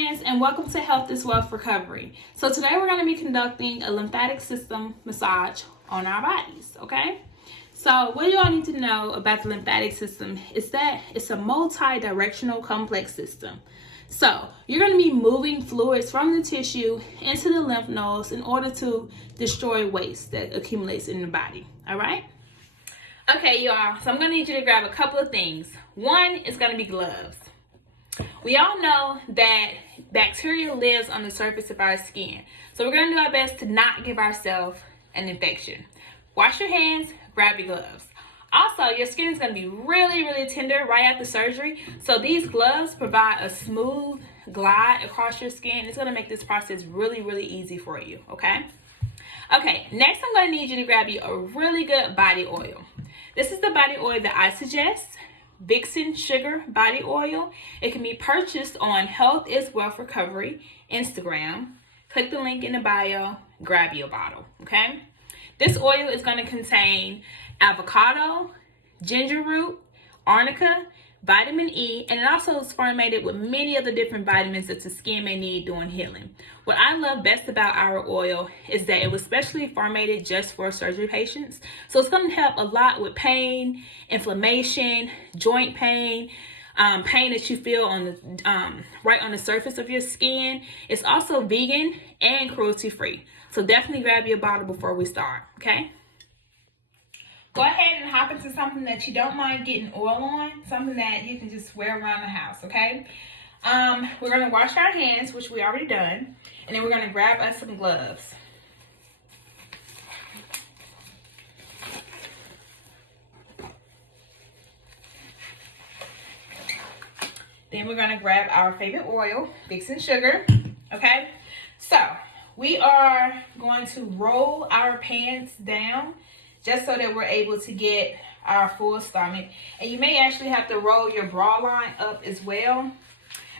friends, and welcome to Health is Wealth Recovery. So today we're going to be conducting a lymphatic system massage on our bodies, okay? So what you all need to know about the lymphatic system is that it's a multi-directional complex system. So you're going to be moving fluids from the tissue into the lymph nodes in order to destroy waste that accumulates in the body, all right? Okay, y'all, so I'm going to need you to grab a couple of things. One is going to be gloves. We all know that bacteria lives on the surface of our skin. So we're going to do our best to not give ourselves an infection. Wash your hands, grab your gloves. Also, your skin is going to be really tender right after surgery. So these gloves provide a smooth glide across your skin. It's going to make this process really easy for you, okay? Okay, next I'm going to need you to grab you a really good body oil. This is the body oil that I suggest. Vixen Sugar Body Oil. It can be purchased on Health is Wealth Recovery Instagram. Click the link in the bio, grab your bottle, okay? This oil is going to contain avocado, ginger root, arnica, vitamin E, and it also is formulated with many other different vitamins that the skin may need during healing. What I love best about our oil is that it was specially formulated just for surgery patients. So it's going to help a lot with pain, inflammation, joint pain, pain that you feel on the right on the surface of your skin. It's also vegan and cruelty-free. So definitely grab your bottle before we start, okay? Go ahead and hop into something that you don't mind getting oil on, something that you can just wear around the house, okay? We're going to wash our hands, which we already done, and then we're going to grab us some gloves. Then we're going to grab our favorite oil, Vixen Sugar, okay? So we are going to roll our pants down just so that we're able to get our full stomach. And you may actually have to roll your bra line up as well.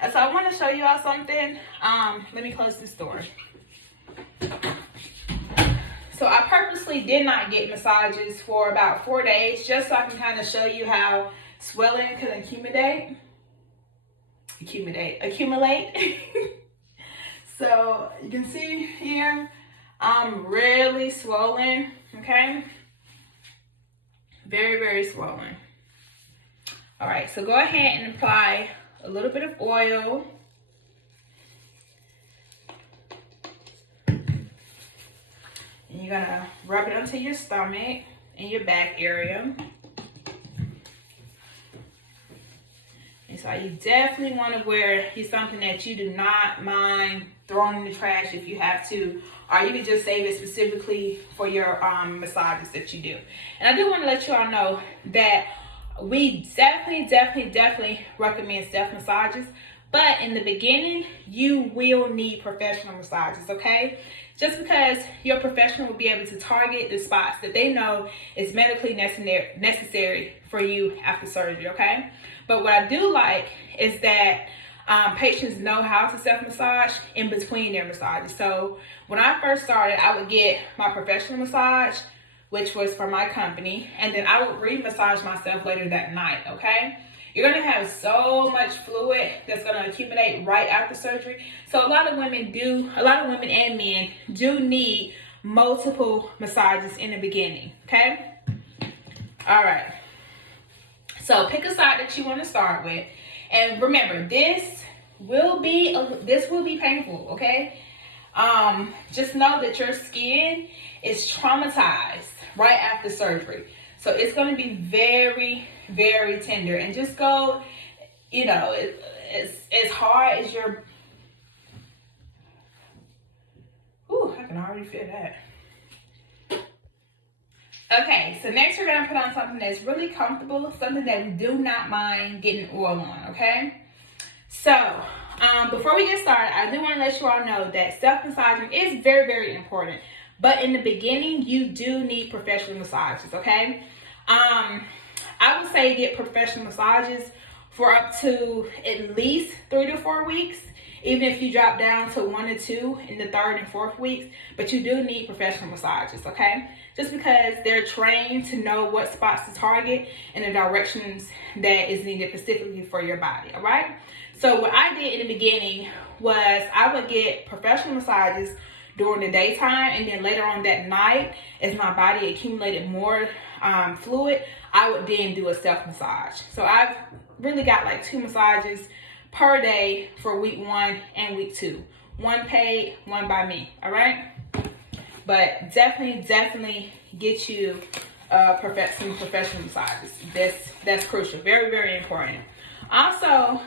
And so I want to show you all something. Let me close this door. So I purposely did not get massages for about 4 days just so I can kind of show you how swelling can accumulate. So you can see here, I'm really swollen, okay? Very swollen. All right, so go ahead and apply a little bit of oil. And you're gonna rub it onto your stomach and your back area. And so you definitely want to wear something that you do not mind throwing in the trash if you have to, or you can just save it specifically for your massages that you do. And I do want to let you all know that we definitely recommend self massages, but in the beginning you will need professional massages, okay? Just because your professional will be able to target the spots that they know is medically necessary for you after surgery, okay? But what I do like is that patients know how to self-massage in between their massages. So when I first started, I would get my professional massage, which was for my company, and then I would re-massage myself later that night, okay? You're gonna have so much fluid that's gonna accumulate right after surgery. So a lot of women and men do need multiple massages in the beginning, okay? All right. So pick a side that you want to start with, and remember, this will be painful, okay? Just know that your skin is traumatized right after surgery, so it's going to be very tender, and just go, you know, as hard as your. Ooh, I can already feel that. Okay, so next we're going to put on something that's really comfortable, something that we do not mind getting oil on, okay? So, before we get started, I do want to let you all know that self-massaging is very important. But in the beginning, you do need professional massages, okay? I would say get professional massages for up to at least 3 to 4 weeks, even if you drop down to 1 to 2 in the 3rd and 4th weeks. But you do need professional massages, okay? Just because they're trained to know what spots to target and the directions that is needed specifically for your body, all right? So what I did in the beginning was I would get professional massages during the daytime, and then later on that night, as my body accumulated more fluid, I would then do a self massage. So I've really got like 2 massages per day for week 1 and week 2. 1 paid, 1 by me, all right? But definitely get you some professional massages. That's crucial, very, very important. Also,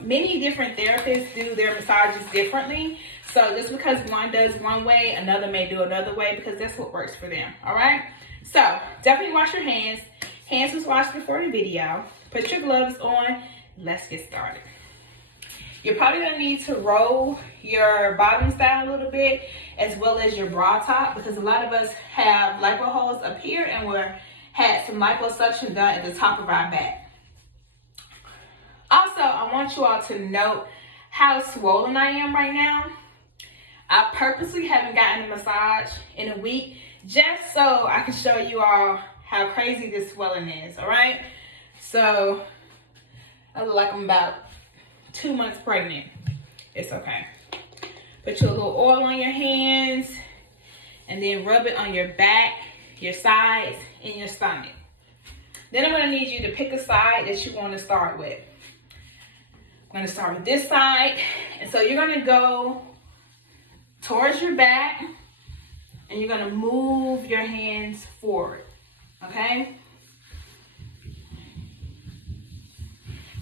many different therapists do their massages differently. So just because one does one way, another may do another way, because that's what works for them, all right? So definitely wash your hands. Hands was washed before the video. Put your gloves on. Let's get started. You're probably gonna need to roll your bottoms down a little bit, as well as your bra top, because a lot of us have lipo holes up here, and had some liposuction done at the top of our back. Also, I want you all to note how swollen I am right now. I purposely haven't gotten a massage in a week, just so I can show you all how crazy this swelling is, all right? So, I look like I'm about 2 months pregnant. It's okay. Put your little oil on your hands, and then rub it on your back, your sides, and your stomach. Then I'm gonna need you to pick a side that you wanna start with. I'm gonna start with this side, and so you're gonna go towards your back, and you're gonna move your hands forward, okay?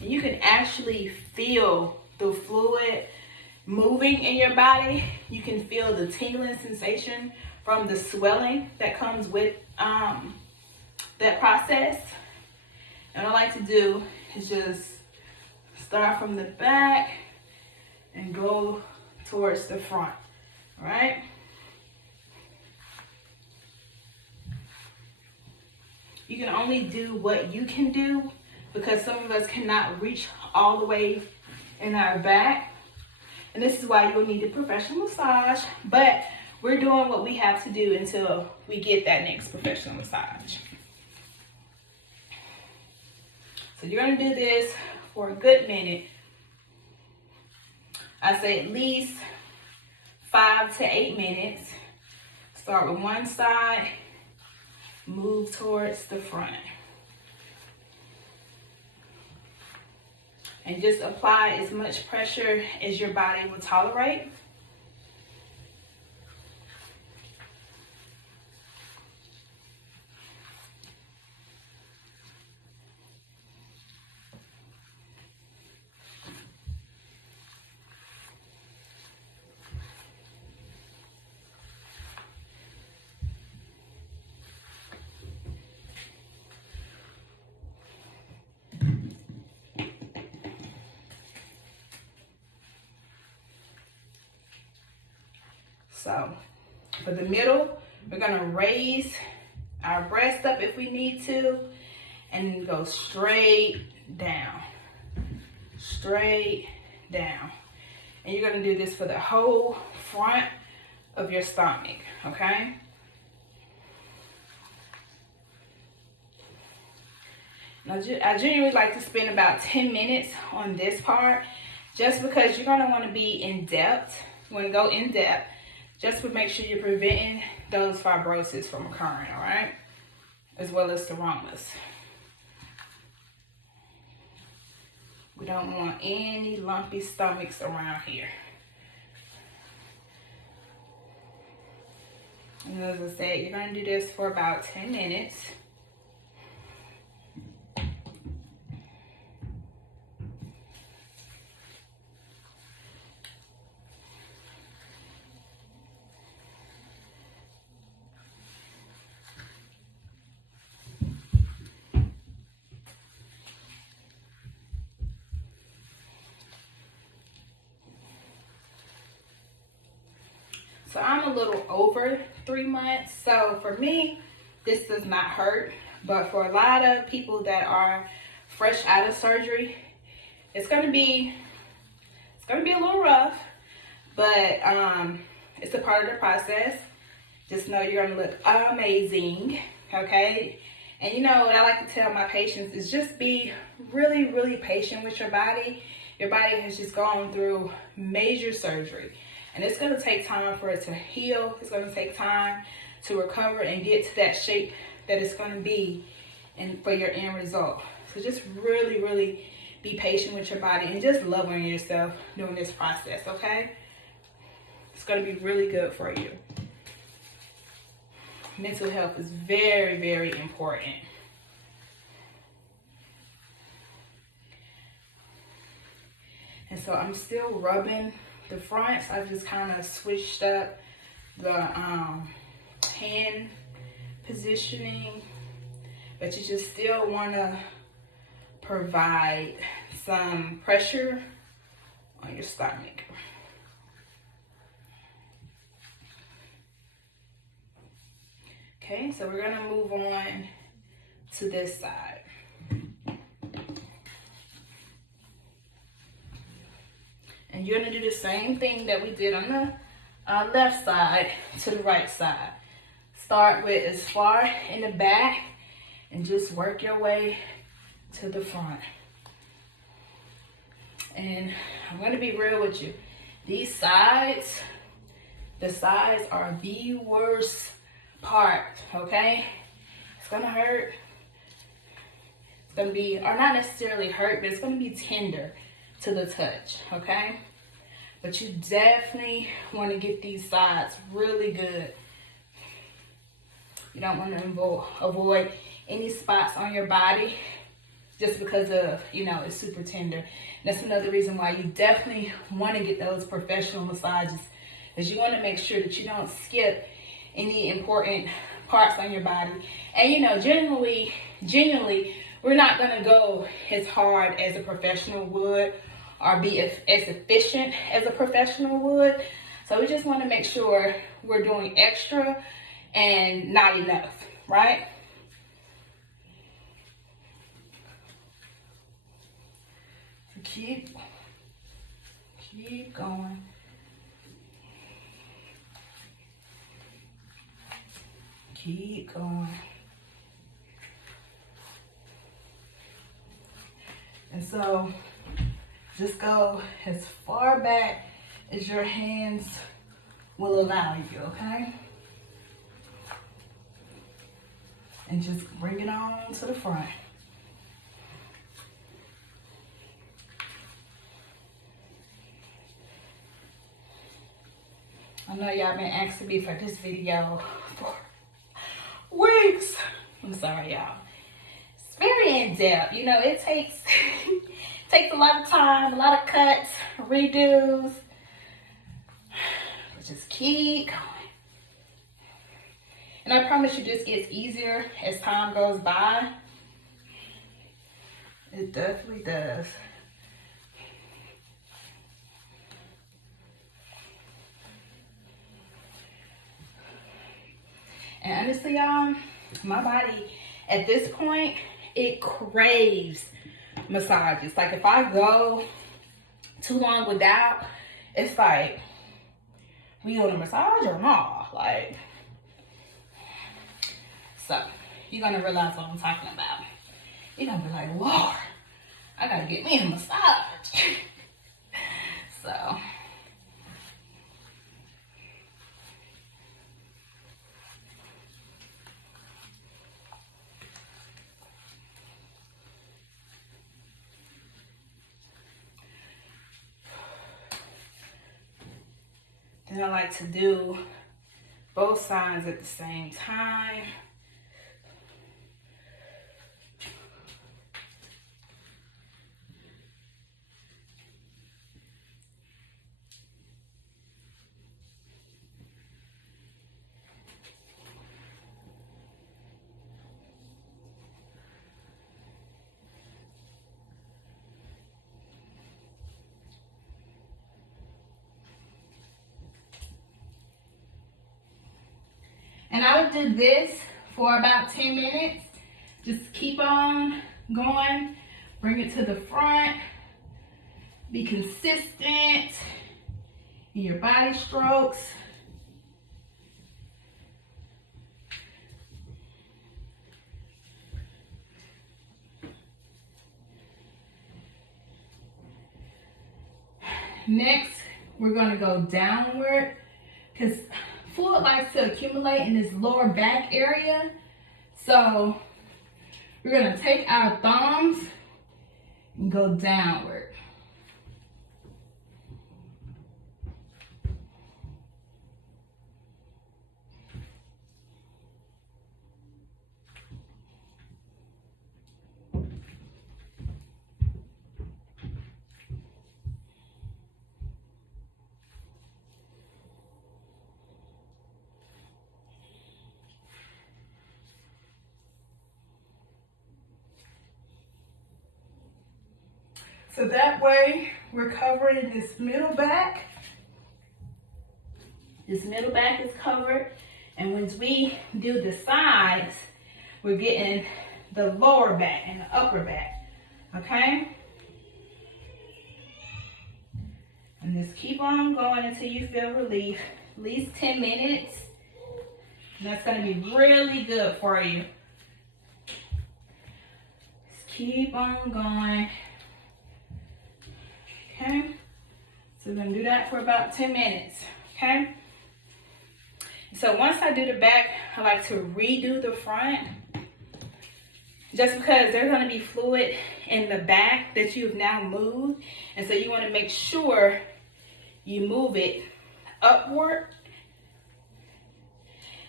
And you can actually feel the fluid moving in your body. You can feel the tingling sensation from the swelling that comes with that process. And what I like to do is just start from the back and go towards the front, all right? You can only do what you can do, because some of us cannot reach all the way in our back. And this is why you'll need a professional massage, but we're doing what we have to do until we get that next professional massage. So you're gonna do this for a good minute. I say at least 5 to 8 minutes. Start with one side, move towards the front. And just apply as much pressure as your body will tolerate. So for the middle, we're gonna raise our breast up if we need to, and go straight down, straight down. And you're gonna do this for the whole front of your stomach, okay? Now, I generally like to spend about 10 minutes on this part, just because you're gonna wanna be in depth. You wanna go in depth, just to make sure you're preventing those fibrosis from occurring, all right? As well as seromas. We don't want any lumpy stomachs around here. And as I said, you're gonna do this for about 10 minutes. So I'm a little over 3 months. So for me, this does not hurt. But for a lot of people that are fresh out of surgery, it's gonna be a little rough, but it's a part of the process. Just know you're gonna look amazing, okay? And you know what I like to tell my patients is just be really, really patient with your body, Your body has just gone through major surgery, and it's going to take time for it to heal. It's going to take time to recover and get to that shape that it's going to be and for your end result. So just really, really be patient with your body and just love on yourself during this process, okay? It's going to be really good for you. Mental health is very, very important. And so I'm still rubbing the fronts. I've just kind of switched up the hand positioning, but you just still want to provide some pressure on your stomach. Okay, so we're gonna move on to this side. And you're gonna do the same thing that we did on the left side to the right side. Start with as far in the back and just work your way to the front. And I'm gonna be real with you. These sides, the sides are the worst part, okay? It's gonna hurt. It's gonna be, or not necessarily hurt, but it's gonna be tender to the touch, okay? But you definitely want to get these sides really good. You don't want to avoid any spots on your body just because of, you know, it's super tender. That's another reason why you definitely want to get those professional massages, is you want to make sure that you don't skip any important parts on your body. And you know, genuinely, we're not going to go as hard as a professional would or be as efficient as a professional would. So we just want to make sure we're doing extra and not enough, right? So keep going. Keep going. And so just go as far back as your hands will allow you, okay? And just bring it on to the front. I know y'all been asking me for this video for weeks. I'm sorry, y'all. It's very in-depth. You know, it takes takes a lot of time, a lot of cuts, redos. But just keep going. And I promise you, this gets easier as time goes by. It definitely does. And honestly, y'all, my body at this point, it craves massages. Like if I go too long without, it's like, we on a massage or not? Like, so you're gonna realize what I'm talking about. You're gonna be like, Lord, I gotta get me a massage. So. Then I like to do both sides at the same time. And I would do this for about 10 minutes. Just keep on going. Bring it to the front. Be consistent in your body strokes. next, we're going to go downward because fluid likes to accumulate in this lower back area. So we're going to take our thumbs and go downward. So that way we're covering this middle back. This middle back is covered. And once we do the sides, we're getting the lower back and the upper back, okay? And just keep on going until you feel relief, at least 10 minutes. And that's gonna be really good for you. Just keep on going. Okay, so we're gonna do that for about 10 minutes, okay? So once I do the back, I like to redo the front, just because there's gonna be fluid in the back that you've now moved, and so you wanna make sure you move it upward.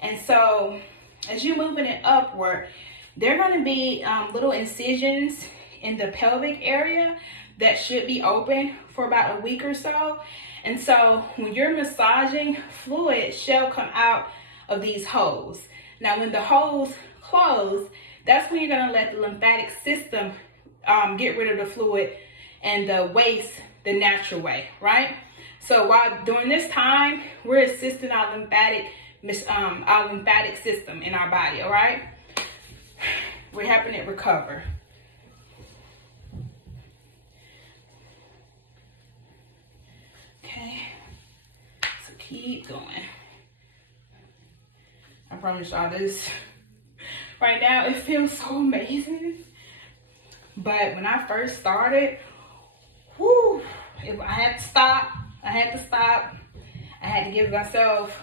And so as you're moving it upward, there are gonna be little incisions in the pelvic area that should be open for about a week or so. And so when you're massaging, fluid shall come out of these holes. Now when the holes close, that's when you're gonna let the lymphatic system get rid of the fluid and the waste the natural way, right? So while during this time, we're assisting our lymphatic system in our body, all right? We're helping it recover. Okay, so keep going. I promise y'all this. Right now, it feels so amazing. But when I first started, whoo, I had to stop. I had to give myself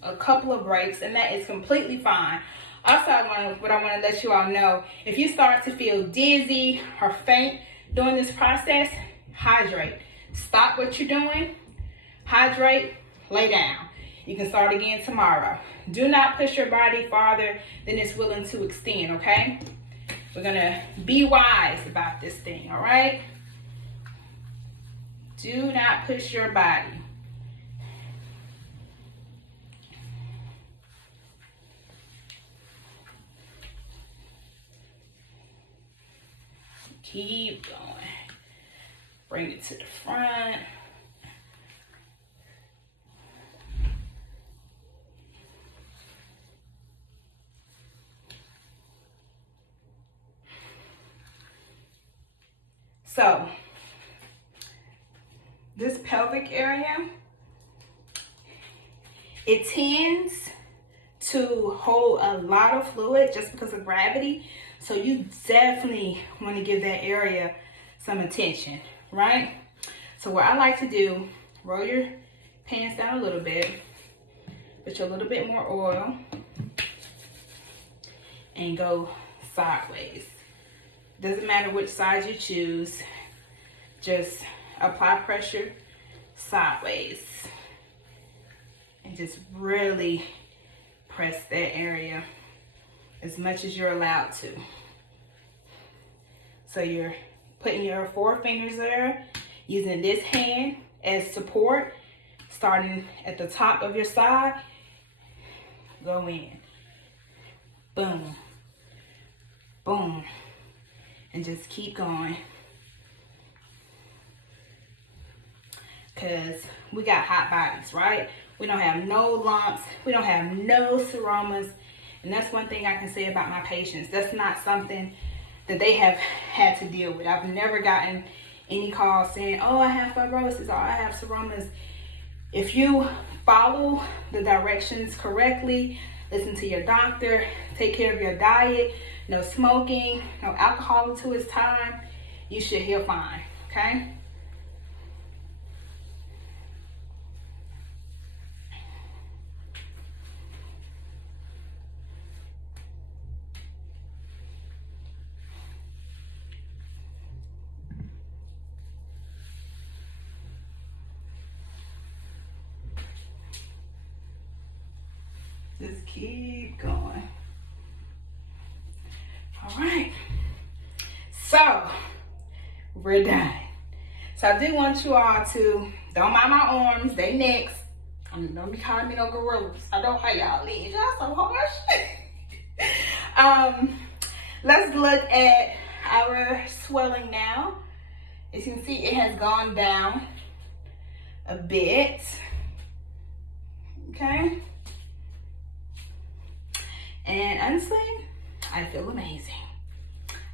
a couple of breaks, and that is completely fine. Also, what I want to let you all know, if you start to feel dizzy or faint during this process, hydrate. Stop what you're doing. Hydrate, lay down. You can start again tomorrow. Do not push your body farther than it's willing to extend, okay? We're gonna be wise about this thing, all right? Do not push your body. Keep going. Bring it to the front. So, this pelvic area, it tends to hold a lot of fluid just because of gravity. So you definitely want to give that area some attention, right? So what I like to do, roll your pants down a little bit, put a little bit more oil, and go sideways. Doesn't matter which side you choose, just apply pressure sideways and just really press that area as much as you're allowed to. So you're putting your 4 fingers there, using this hand as support, starting at the top of your side, go in, boom, boom, and just keep going. Because we got hot bodies, right? We don't have no lumps, we don't have no seromas, and that's one thing I can say about my patients. That's not something that they have had to deal with. I've never gotten any calls saying, oh, I have fibrosis or I have seromas. If you follow the directions correctly, listen to your doctor, take care of your diet, no smoking, no alcohol until it's time, you should heal fine, okay? Just keep going. All right. So, we're done. So I do want you all to, don't mind my arms, they next. Don't be calling me no gorillas. I don't how y'all leave. Y'all so harsh. Let's look at our swelling now. As you can see, it has gone down a bit. Okay. And honestly, I feel amazing.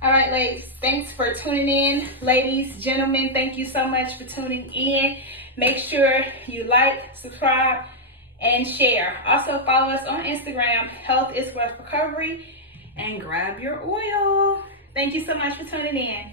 All right, ladies, thanks for tuning in. Ladies, gentlemen, thank you so much for tuning in. Make sure you like, subscribe, and share. Also, follow us on Instagram, Health is Worth Recovery, and grab your oil. Thank you so much for tuning in.